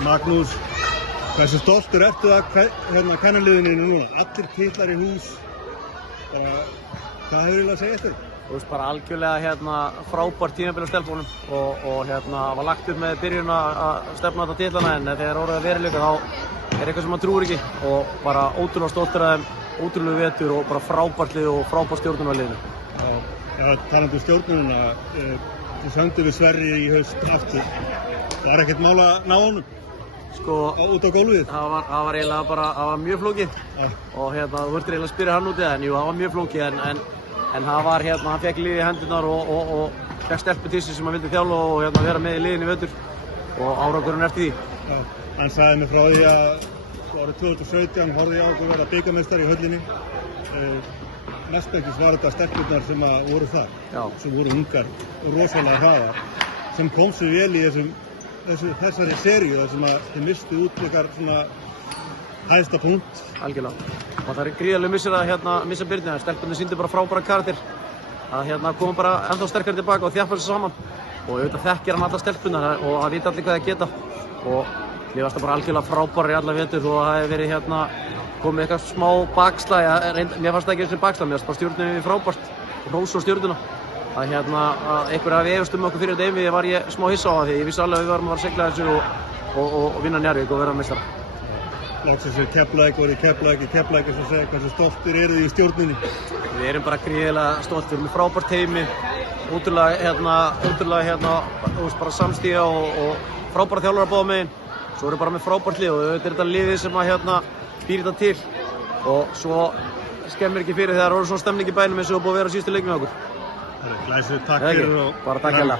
Magnús, hversu stoltur ertu að kvennaliðinu núna? Allir titlar í hús. Hvað hefur eiginlega að segja eftir? Þú veist, bara algjörlega frábært tímabil á stelpunum og var lagt upp með byrjun að stefna þetta titlana, en þegar orðið að veruleika þá eitthvað sem maður trúir ekki, og bara ótrúlega stoltur af þeim, ótrúlega vetur og bara frábært lið og frábært stjórnun á liðinu. Já, talandi um stjórnununa, þú sömdu við Sverri í haust aftur. Var ekkert mál að ná honum? Sko, út á gólfið? Það var eiginlega bara, það var mjög flókið og þú þurftir eiginlega að spyrja hann út í það, en jú, það var mjög flókið, en það var hann fekk liðið í hendurnar og fekk stelpu til sig sem hann vildi þjálfa og vera með í liðinu í vetur og árangurinn eftir því. Já, hann sagði mig frá því að árið 2017 horfði ég á okkur verða bikarmeistari í höllinni. Mestmegnis var þetta stelpurnar sem voru þar, sem voru ungar og rosalega hraðar, sem kom sér vel í þessari seríu þar sem þeir mistu út svona hæsta punkt. Algjörlega. Og það er gríðarlega missir að missa byrjunina. Stelpunni sýndi bara frábæra karakter, að koma bara ennþá sterkari tilbaka og þjappa þessu saman. Og auðvitað þekkir hann alla stelpunnar og það vita allir hvað þeir geta. Og mér varst það bara algjörlega frábæri í alla vetur og það hefði verið komið eitthvað smá bakslag. Mér fannst það ekki eins og bakslag, mér fannst bara stjórnunni frábært og hrós á stjórnuna. Að einhver hafi efast okkur fyrir þetta einvígi var ég smá hissa á það, því ég vissi alveg að við varum að fara að sigla þessu og vinna Njarðvík og vera meistara. Loksins Keflavík og Keflavík sem segja hversu stoltir eru þið í stjórninni? Við erum bara gríðarlega stoltir, við erum með frábært teymi, ótrúlega bara samstíga og frábæra þjálfara báða megin. Svo erum við bara með frábært lið og auðvitað er þetta liðið sem býr þetta til, og svo skemmir ekki fyrir þegar það er svona stemning í bænum eins og það búið að vera síðustu leikinn með okkur. Glæsilegt, takk fyrir og bara takk hérlega.